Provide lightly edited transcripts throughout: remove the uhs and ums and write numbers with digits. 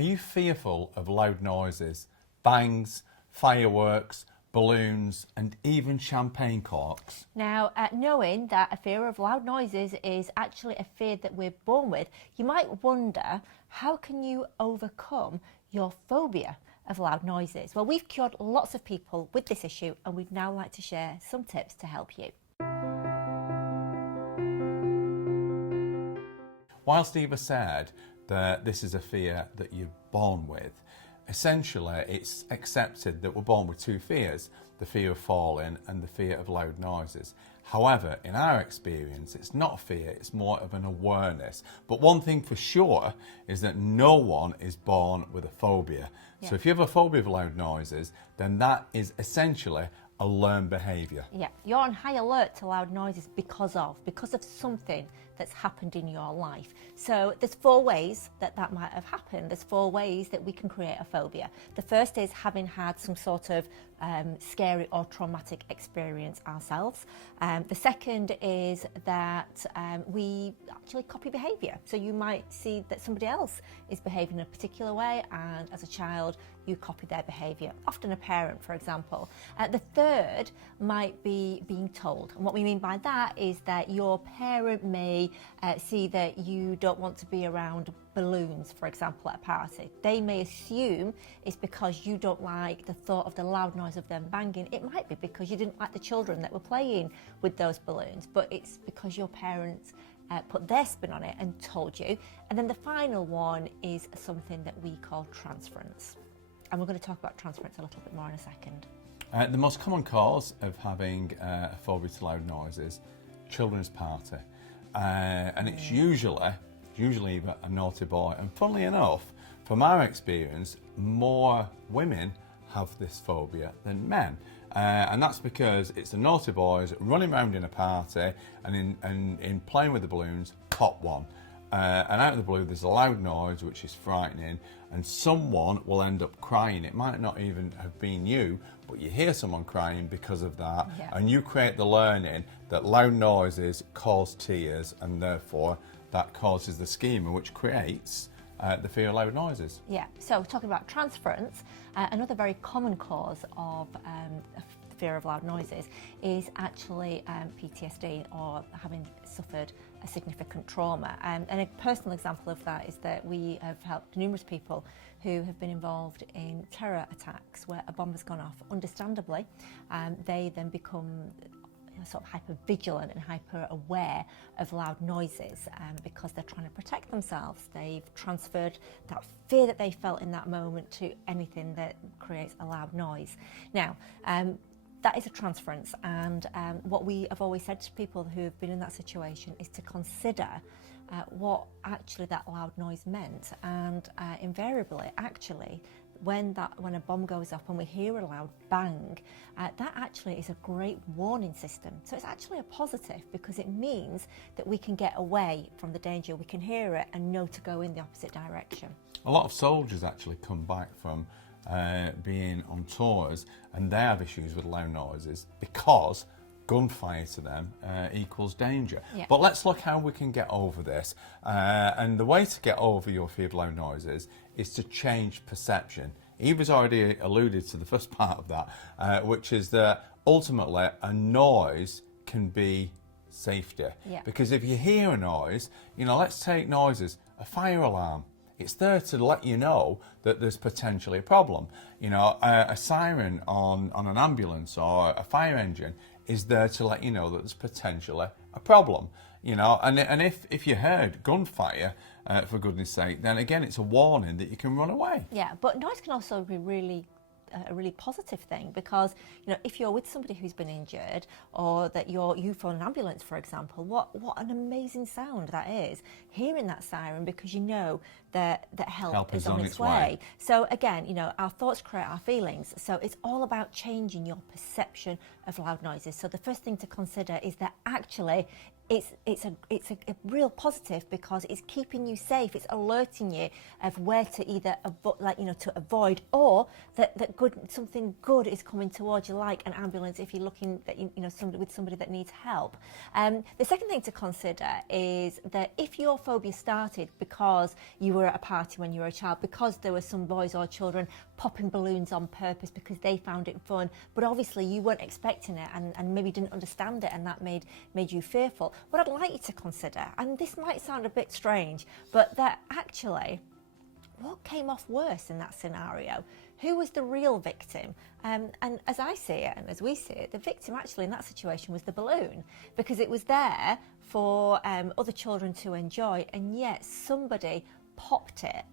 Are you fearful of loud noises, bangs, fireworks, balloons and even champagne corks? Now, knowing that a fear of loud noises is actually a fear that we're born with, you might wonder, how can you overcome your phobia of loud noises? Well, we've cured lots of people with this issue, and we'd now like to share some tips to help you. Whilst Eva said that this is a fear that you're born with, essentially it's accepted that we're born with two fears, the fear of falling and the fear of loud noises. However, in our experience, it's not a fear, it's more of an awareness. But one thing for sure is that no one is born with a phobia. Yeah. So if you have a phobia of loud noises, then that is essentially a learned behaviour. Yeah, you're on high alert to loud noises because of something that's happened in your life. So there's 4 ways that might have happened. There's 4 ways that we can create a phobia. The first is having had some sort of scary or traumatic experience ourselves. The second is that we actually copy behaviour. So you might see that somebody else is behaving in a particular way, and as a child you copy their behaviour, often a parent, for example. The third might be being told, and what we mean by that is that your parent may see that you don't want to be around balloons, for example, at a party. They may assume it's because you don't like the thought of the loud noise of them banging. It might be because you didn't like the children that were playing with those balloons, but it's because your parents put their spin on it and told you. And then the final one is something that we call transference. And we're going to talk about transference a little bit more in a second. The most common cause of having a phobia to loud noises, children's party. And it's usually either a naughty boy. And funnily enough, from our experience, more women have this phobia than men. And that's because it's the naughty boys running around in a party and in playing with the balloons, pop one. And out of the blue, there's a loud noise which is frightening, and someone will end up crying. It might not even have been you, but you hear someone crying because of that, and you create the learning that loud noises cause tears, and therefore that causes the schema, which creates the fear of loud noises. Yeah, so talking about transference, another very common cause of fear of loud noises is actually PTSD, or having suffered a significant trauma. And a personal example of that is that we have helped numerous people who have been involved in terror attacks where a bomb has gone off. Understandably, they then become sort of hyper vigilant and hyper aware of loud noises because they're trying to protect themselves. They've transferred that fear that they felt in that moment to anything that creates a loud noise. Now, that is a transference, and what we have always said to people who have been in that situation is to consider what actually that loud noise meant. And invariably, actually, when a bomb goes off and we hear a loud bang, that actually is a great warning system. So it's actually a positive, because it means that we can get away from the danger. We can hear it and know to go in the opposite direction. A lot of soldiers actually come back from being on tours, and they have issues with loud noises because gunfire to them equals danger. Yeah. But let's look how we can get over this. And the way to get over your fear of loud noises is to change perception. Eva's already alluded to the first part of that, which is that ultimately a noise can be safety. Yeah. Because if you hear a noise, let's take noises, a fire alarm. It's there to let you know that there's potentially a problem. A siren on an ambulance or a fire engine is there to let you know that there's potentially a problem. And if you heard gunfire, for goodness sake, then again, it's a warning that you can run away. Yeah, but noise can also be a really positive thing, because if you're with somebody who's been injured, or that you phone an ambulance, for example, what an amazing sound that is, hearing that siren, because you know that help is on its way. So again, our thoughts create our feelings, so it's all about changing your perception of loud noises. So the first thing to consider is that actually it's a real positive because it's keeping you safe. It's alerting you of where to either to avoid, or that something good is coming towards you, like an ambulance if you're looking at somebody that needs help. The second thing to consider is that if your phobia started because you were at a party when you were a child, because there were some boys or children popping balloons on purpose because they found it fun, but obviously you weren't expecting it and maybe didn't understand it, and that made you fearful. What I'd like you to consider, and this might sound a bit strange, but that actually, what came off worse in that scenario? Who was the real victim? And as I see it, and as we see it, the victim actually in that situation was the balloon, because it was there for other children to enjoy, and yet somebody popped it,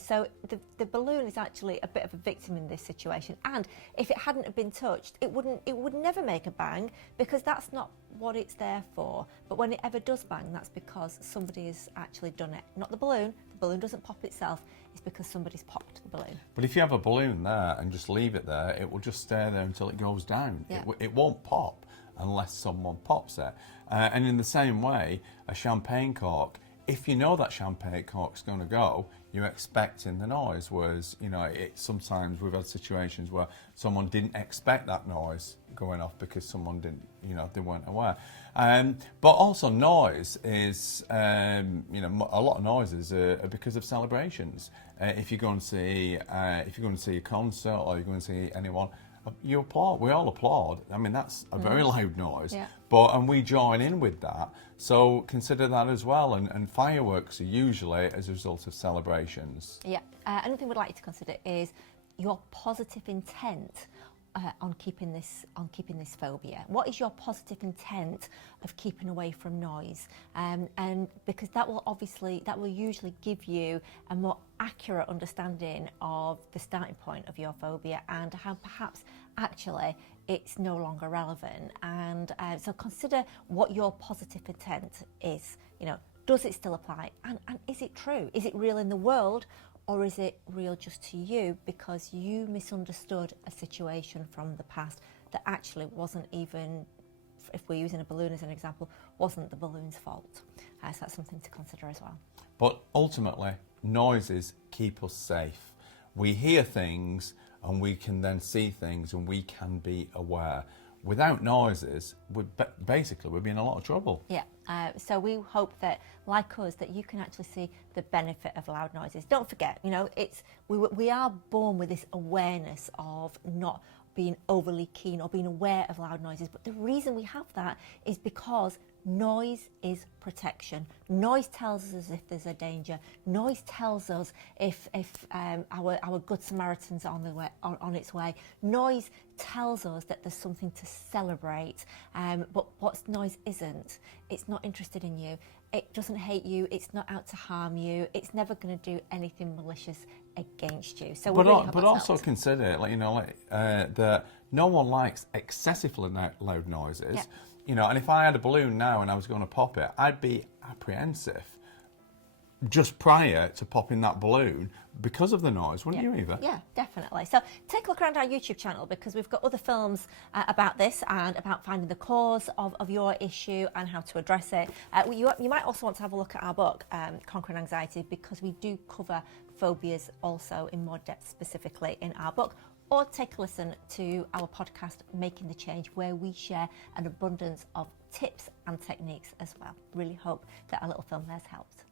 so the balloon is actually a bit of a victim in this situation. And if it hadn't have been touched, it would never make a bang, because that's not what it's there for. But when it ever does bang, that's because somebody has actually done it, not the balloon. The balloon doesn't pop itself, it's because somebody's popped the balloon. But if you have a balloon there and just leave it there, it will just stay there until it goes down. Yeah. It won't pop unless someone pops it. And in the same way, a champagne cork, if you know that champagne cork's going to go, you're expecting the noise. Whereas, sometimes we've had situations where someone didn't expect that noise going off because someone didn't, they weren't aware. But also noise is, a lot of noises are because of celebrations. If you go and see, a concert, or you go and see anyone, you applaud. We all applaud. I mean, that's a very loud noise. Yeah. And we join in with that. So consider that as well. And fireworks are usually as a result of celebrations. Yeah. Another thing we'd like you to consider is your positive intent on keeping this phobia. What is your positive intent of keeping away from noise? And because that will usually give you a more accurate understanding of the starting point of your phobia, and how perhaps actually it's no longer relevant. And so consider what your positive intent is. Does it still apply? And is it true? Is it real in the world? Or is it real just to you because you misunderstood a situation from the past that actually wasn't even, if we're using a balloon as an example, wasn't the balloon's fault? So that's something to consider as well. But ultimately, noises keep us safe. We hear things and we can then see things and we can be aware. Without noises, we'd be in a lot of trouble. Yeah. So we hope that, like us, that you can actually see the benefit of loud noises. Don't forget, we are born with this awareness of not being overly keen or being aware of loud noises. But the reason we have that is because noise is protection. Noise tells us if there's a danger. Noise tells us if our good Samaritan's on its way. Noise tells us that there's something to celebrate. But what noise isn't, it's not interested in you. It doesn't hate you. It's not out to harm you. It's never going to do anything malicious against you. So but also consider, that no one likes excessively loud noises. Yeah. And if I had a balloon now and I was going to pop it, I'd be apprehensive just prior to popping that balloon because of the noise, wouldn't you, Eva? Yeah, definitely. So take a look around our YouTube channel, because we've got other films about this and about finding the cause of your issue and how to address it. You might also want to have a look at our book, Conquering Anxiety, because we do cover phobias also in more depth specifically in our book. Or take a listen to our podcast, Making the Change, where we share an abundance of tips and techniques as well. Really hope that our little film has helped.